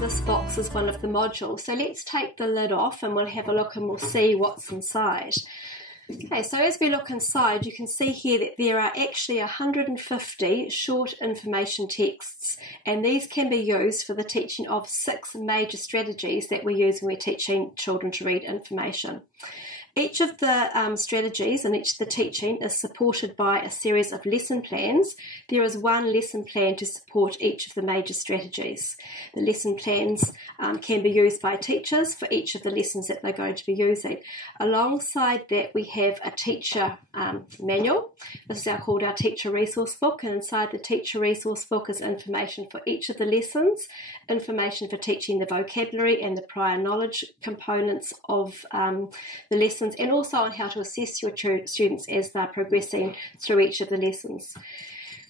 this box as one of the modules. So let's take the lid off and we'll have a look and we'll see what's inside. Okay, so as we look inside, you can see here that there are actually 150 short information texts, and these can be used for the teaching of 6 major strategies that we use when we're teaching children to read information. Each of the strategies and each of the teaching is supported by a series of lesson plans. There is one lesson plan to support each of the major strategies. The lesson plans can be used by teachers for each of the lessons that they're going to be using. Alongside that, we have a teacher manual. This is called our teacher resource book, and inside the teacher resource book is information for each of the lessons, information for teaching the vocabulary and the prior knowledge components of the lessons, and also on how to assess your students as they're progressing through each of the lessons.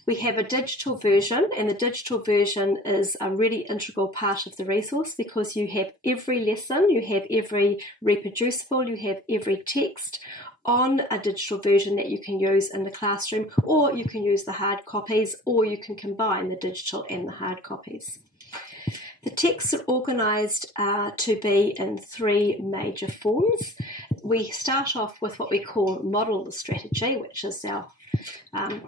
We have a digital version, and the digital version is a really integral part of the resource because you have every lesson, you have every reproducible, you have every text on a digital version that you can use in the classroom, or you can use the hard copies, or you can combine the digital and the hard copies. The texts are organised to be in 3 major forms. We start off with what we call model the strategy, which is our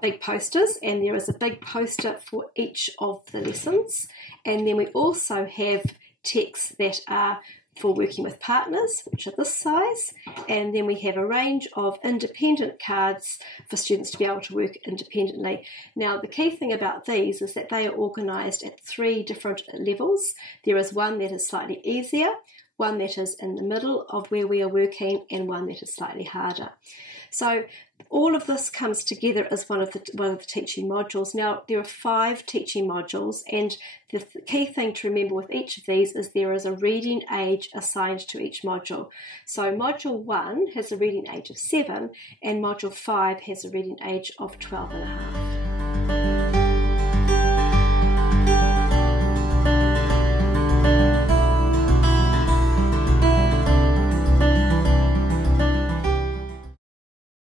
big posters, and there is a big poster for each of the lessons. And then we also have texts that are for working with partners, which are this size, and then we have a range of independent cards for students to be able to work independently. Now, the key thing about these is that they are organised at 3 different levels. There is one that is slightly easier, one that is in the middle of where we are working, and one that is slightly harder. So all of this comes together as one of the teaching modules. Now, there are 5 teaching modules, and the key thing to remember with each of these is there is a reading age assigned to each module. So module 1 has a reading age of 7, and module 5 has a reading age of 12 and a half.